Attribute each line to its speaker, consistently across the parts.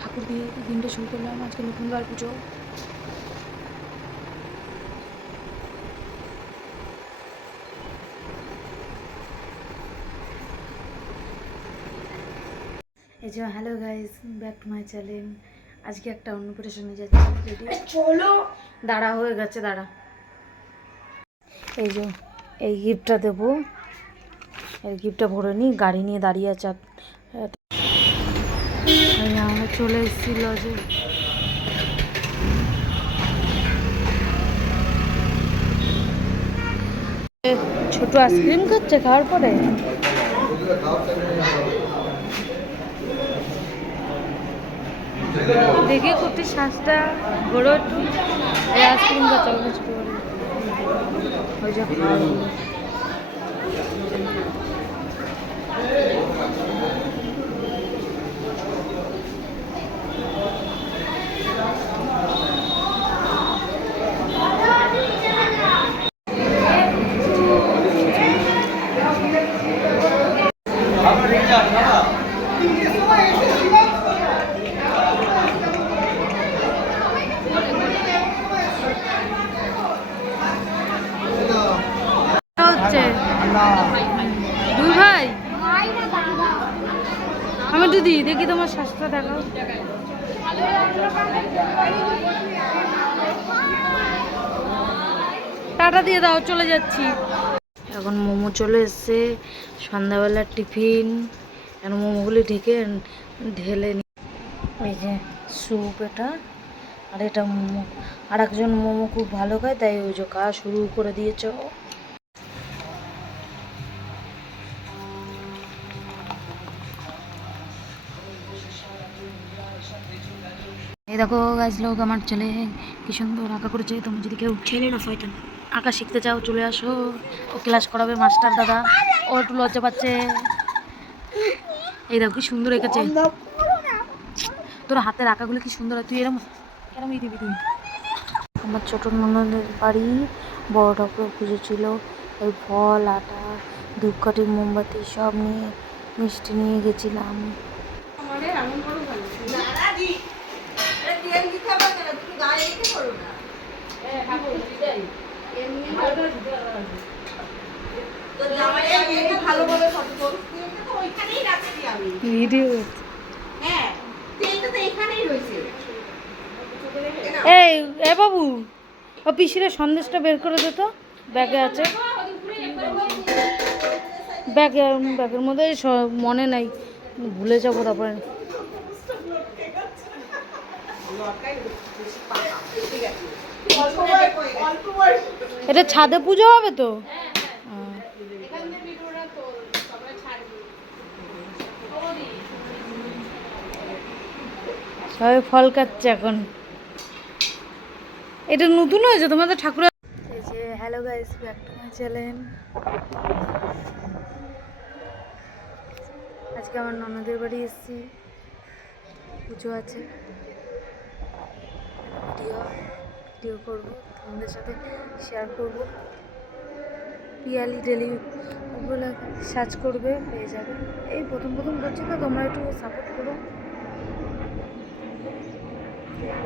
Speaker 1: ঠাকুর দিয়ে দিনটা শুরু করলাম। আজকে নতুনবার পুজো। এই যে hello guys back to my channel আজকে একটা অন্নপ্রাশনে যাচ্ছি রেডি
Speaker 2: চলো।
Speaker 1: দাঁড়া হয়ে গেছে দাঁড়া। এই যে এই গিফটটা দেবো। এই গিফটটা ভরে নিই গাড়ি নিয়ে দাঁড়িয়ে আছে। চলে এসেছি লজে ছোট আইসক্রিম খাচ্ছে খাওয়ার পরে? দেখি করতে শ্বাসটা ঘোরো একটু। আইসক্রিম খাচ্ছে ওই যে খাওয়ার হচ্ছে দুই ভাই? আমি দিদি দেখি তোমার শ্বাসটা দেখাও টাটা দিয়ে দাও, চলে যাচ্ছি। এখন মোমো চলে এসছে, সন্ধ্যাবেলার টিফিন। এখন মোমোগুলি ঢেকে ঢেলে নি এই যে স্যুপ এটা, আর এটা মোমো। আর একজন মোমো খুব ভালো খায়, তাই ওই যে খাওয়া শুরু করে দিয়েছে এই দেখো গাছ লোক আমার ছেলে, কি সুন্দর আঁকা করেছে। তুমি যদি কেউ
Speaker 2: ছেলে না শয়তান,
Speaker 1: আঁকা শিখতে চাও, চলে আসো। ও ক্লাস করাবে মাস্টার দাদা। ও একটু লজ্জা পাচ্ছে। এই দেখো, কি সুন্দর এঁকেছে। তোর হাতের আঁকাগুলো কি সুন্দর তুই এরম এরম দিবি তুই। আমার ছোট ননদের বাড়ি, বড় ঠাকুর পুজো ছিল। ওই ফল, আটা, ধূপকাঠি, মোমবাতি সব নিয়ে মিষ্টি নিয়ে গেছিলাম ভিডিও এই, এ বাবু, ও সন্দেশটা বের করে দে তো। ব্যাগে আছে। ব্যাগে ব্যাগের মধ্যে মনে নাই। ভুলে যাব তারপরে। এটা ছাদে পুজো হবে তো। সবাই ফল কাটছে এখন। এটা নতুন হয়েছে? তোমাদের ঠাকুর hello guys back to my channel আজকে আমার ননদের বাড়ি এসেছি। পুজো আছে। ভিডিও ভিডিও করব, তোমাদের সাথে শেয়ার করব। পিয়ালি ডেলি ওগুলো সার্চ করবে, পেয়ে যাবে। এই প্রথম প্রথম করছি তো, তোমরা একটু সাপোর্ট করো।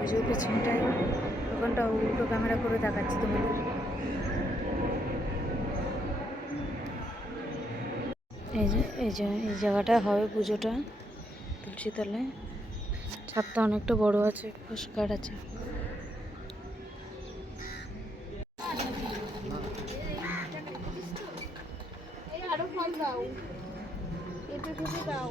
Speaker 1: ওই যে পেছনটায় ওখানটা উল্টো ক্যামেরা করে দেখাচ্ছি তোমাদের। এই যে, এই জায়গাটা হবে পুজোটা তুলসীতলায় ছাদটা অনেকটা বড় আছে পরিষ্কার আছে।
Speaker 2: দাও এটা শুধু দাও।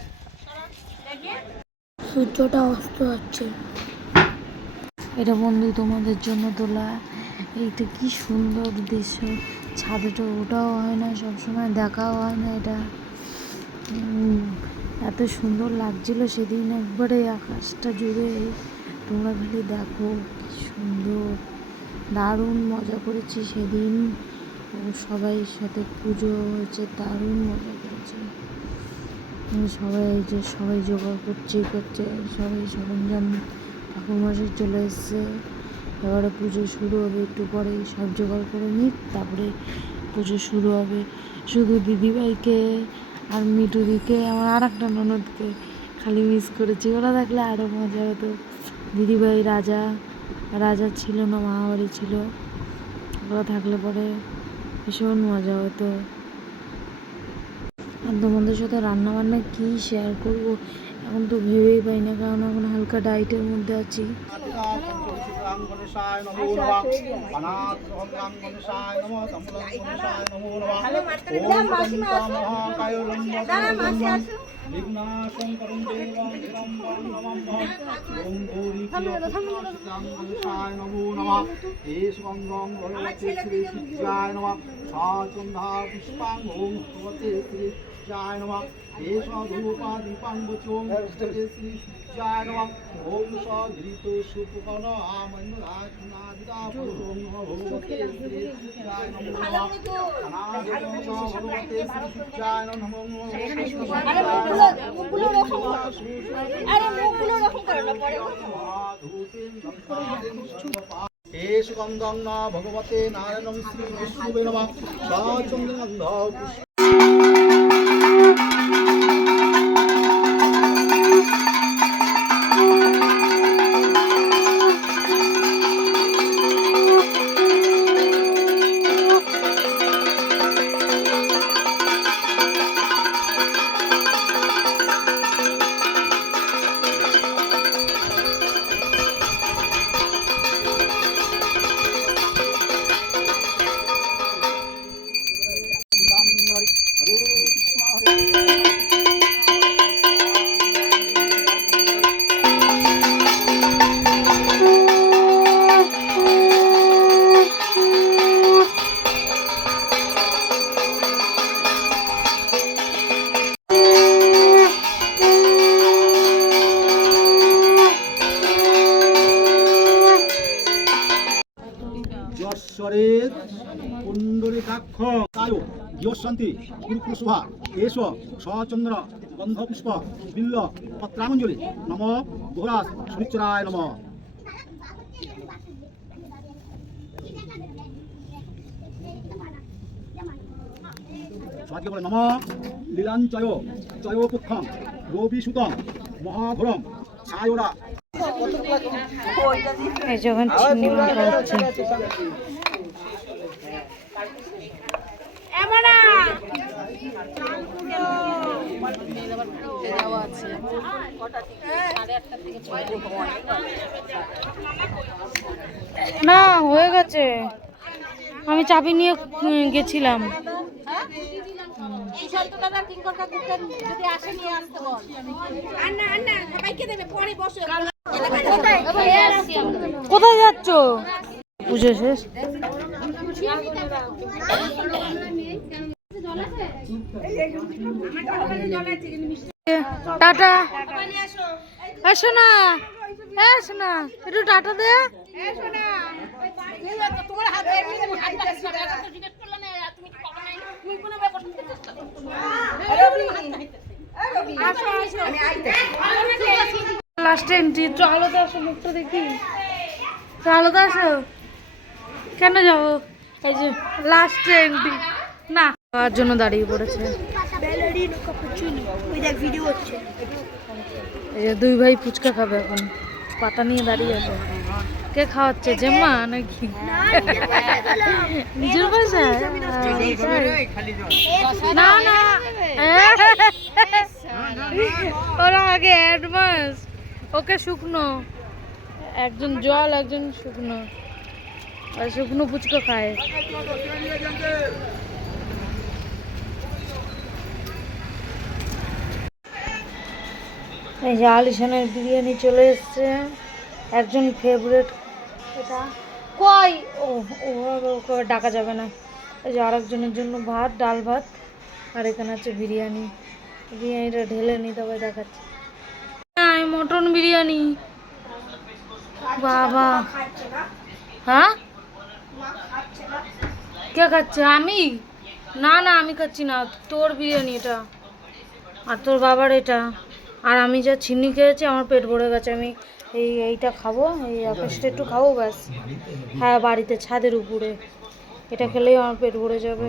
Speaker 2: সূর্যটা অস্ত যাচ্ছে।
Speaker 1: এটা বন্ধু তোমাদের জন্য তোলা। এইটা কি সুন্দর দৃশ্য। ছাদেটা ওটাও হয় না, সবসময় দেখাও হয় না এটা। এত সুন্দর লাগছিল সেদিন একবারে আকাশটা জুড়ে। তোমরা খালি দেখো কি সুন্দর। দারুণ মজা করেছি সেদিন। সবাই সাথে পুজো হয়েছে, দারুণ মজা করেছে। সবাই এই যে সবাই জোগাড় করছে করছে, সবাই সরঞ্জাম ঠাকুর মশাই চলে এসছে। এবারে পুজো শুরু হবে একটু পরে, সব জোগাড় করে নিই তারপরে পুজো শুরু হবে। শুধু দিদিভাইকে আর মিঠুদিকে, আমার আর একটা ননদকে খালি মিস করেছি। ওরা থাকলে আরও মজা হতো। দিদিভাই রাজা রাজা ছিল না, মামাবাড়ি ছিল। ওরা থাকলে পরে ভীষণ মজা হতো। আর তোমাদের সাথে রান্নাবান্না কী শেয়ার করব? এখন তো ভেবেই পাই না, কারণ এখন হালকা ডায়েটের মধ্যে আছি।
Speaker 3: শ্রী সূর্যায় নমঃ এষ ধূপা দীপাং বচোং ভগবতে শ্রী সূর্যায় নমঃ ওম স ধৃত সুপকন আমন্যরাজনাদিদা পুরুং ভগবতে শ্রী সূর্যায় নমো নমঃ অনাগতং ভগবতে শ্রী সূর্যায় নমো
Speaker 2: মুখগুলো রকম
Speaker 3: কুণ্ডলিকাক্ষ কায়ো গৃহশান্তি কুরুকুশোভা এস সচন্দ্র গন্ধপুষ্প, বিল্ল পত্রাঞ্জলি, নম ঘোরাস শনিচরায় নম। সবাইকে বলে নম। লীলাঞ্চয়, চয়োপুক্ষম, রবিসুতম, মহাঘোরম ছায়োরা
Speaker 1: যখন না হয়ে গেছে। আমি চাবি নিয়ে গেছিলাম। কোথায় যাচ্ছ? পুজো শেষ? টাটা। এসো না এসো না একটু টাটা দে। লাস্ট এন্ট্রি একটু আলোতে আসো দেখি। আসো। কেন যাব? এই যে লাস্ট এন্ট্রি না। খাওয়ার জন্য দাঁড়িয়ে পড়েছে। দুই ভাই ফুচকা খাবে এখন। পাতা নিয়ে দাঁড়িয়ে আছে। কে খাওয়াচ্ছে, জেম্মা নাকি? নিজের পয়সায় না না। ওরা আগে অ্যাডভান্স ওকে শুকনো। একজন জল, একজন শুকনো। আর শুকনো ফুচকা খায়। এই যে আলিশানের বিরিয়ানি চলে এসছে। একজন ফেভারেট এটা কই? ও, ওভাবে ডাকা যাবে না। এই যে আরেকজনের জন্য ভাত, ডাল ভাত। আর এখানে আছে বিরিয়ানি। বিরিয়ানিটা ঢেলে নি, তবে দেখাচ্ছি। হ্যাঁ মটন বিরিয়ানি। বাবা। হ্যাঁ? কে খাচ্ছে? আমি? না না, আমি খাচ্ছি না। তোর বিরিয়ানি এটা। আর তোর বাবার এটা। আর আমি যা চিনি খেয়েছি, আমার পেট ভরে গেছে। আমি এই এইটা খাব, এই অফিসটা একটু খাব, ব্যাস। হ্যাঁ বাড়িতে, ছাদের উপরে। এটা খেলেই আমার পেট ভরে যাবে।